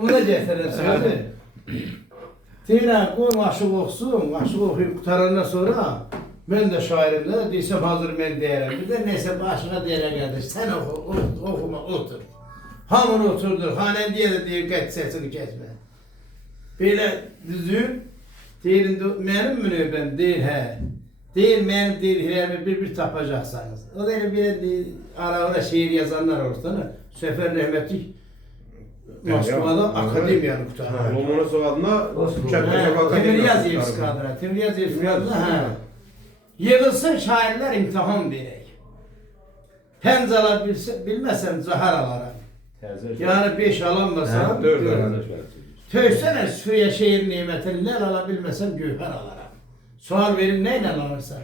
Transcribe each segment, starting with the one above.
Onu da getirir sözü. Deyirəm, qoyun aşıq oxusun, aşıq oxuyub qutarandan sonra mən də şairimdə deysəm hazır mən deyərəm. Bir də neysə başına deyərə gəldir, sən oxuma, otur. Hamını oturdur, xanəndiyə də deyir, qəç səsini kəsmə. Belə düzür, deyir, mənim növbəm, deyir, hə. Deyir, mənim deyirlərimi bir tapacaqsanız. O da elə belə ara şeir yazanlar ortada. Səfər Rəhmətlik Moskvada akademiyanı qutarır. Lomona soğadına Timryazevski adına, Timryazevski adına, yığılsın şairlər imtihan verək. Pəncə ala bilməsəm zahar alaram. Yani 5 alammasam 4 alamam. Töksənə Suriye şehir nimetini lər ala bilməsəm gövhər alaram. Sual verin neyle alırsan?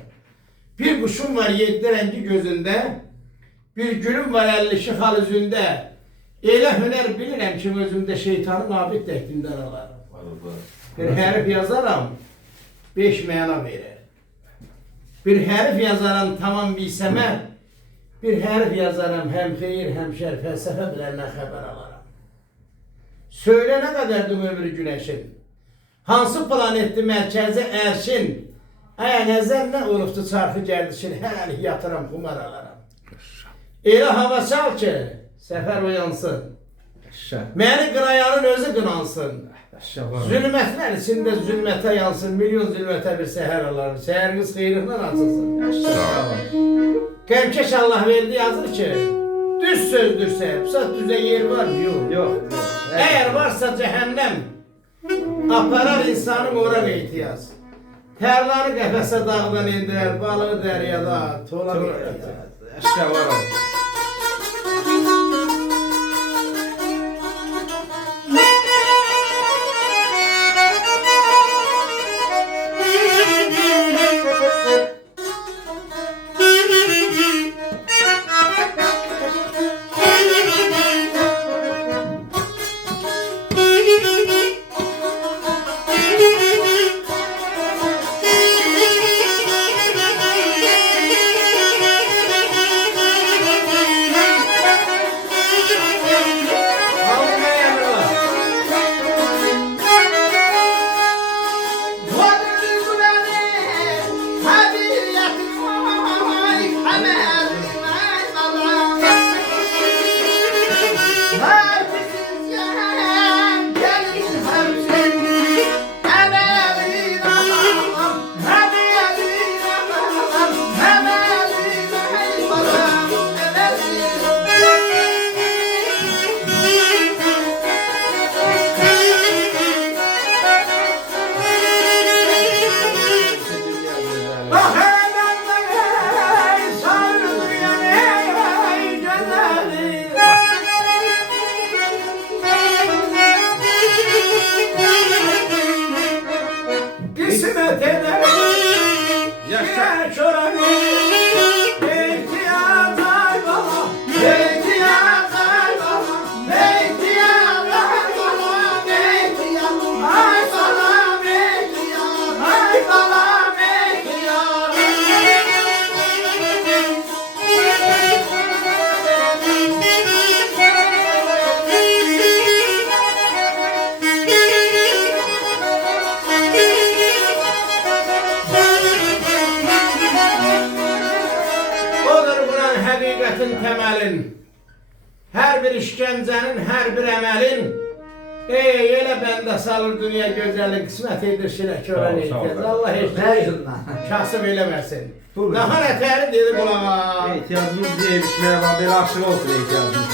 Bir kuşum var 7 rengi gözünde, bir gülüm var 50 şıxal üzünde. Elə hünər bilirəm ki, özümdə şeytanın abid təhkindən alarım. Bir hərif yazaram, 5 məna verir. Bir hərif yazaram tamam bilsəmə, bir hərif yazaram həm xeyir, həm şər, fəlsəfə bilənə xəbər alaram. Söylə nə qədərdir ömrü günəşin? Hansı planetli mərkəzi ərşin? Əyə nəzər nə olubdu çarxı gərdişin, hələ yatıram, xumar alaram. Elə hava çal ki, səfər uyansın. Məni qınayanın özü qınansın. Zülmətlər içində zülmətə yansın. Milyon zülmətə bir səhər alarım. Səhəriniz xeyrindən açılsın. Qəmkeş Allah verdi yazır ki, düz sözdürsə, pusat düzə yer var mı? Yox. Əgər varsa cəhənnəm, aparar insanı ora ehtiyaz. Tərlanı qəfəsə dağdan indirər, balığı dəryada, tola ehtiyaz. Temelin, her bir işkencenin, her bir emelin, elə bəndə salır dünya gözəli, qismət edir şirək öğren ehtiyacı. Allah heç kasıb eləməsin. Daha nətəri dedi qulağa. İhtiyacımız diye işmeye var, böyle aşırı olsun ihtiyacımız.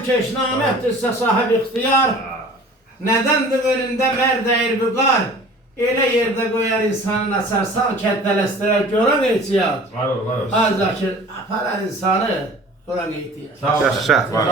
Madem keşnamettirse sahib ihtiyar, nedendir önünde merdeyir bu qar? Elə yerdə qoyar insanın açarsan, kəddələstərə görən ehtiyat. Var ol, var ol. Az Zakir, aparar insanı, görən ehtiyat. Sağ ol. Yaşa, var.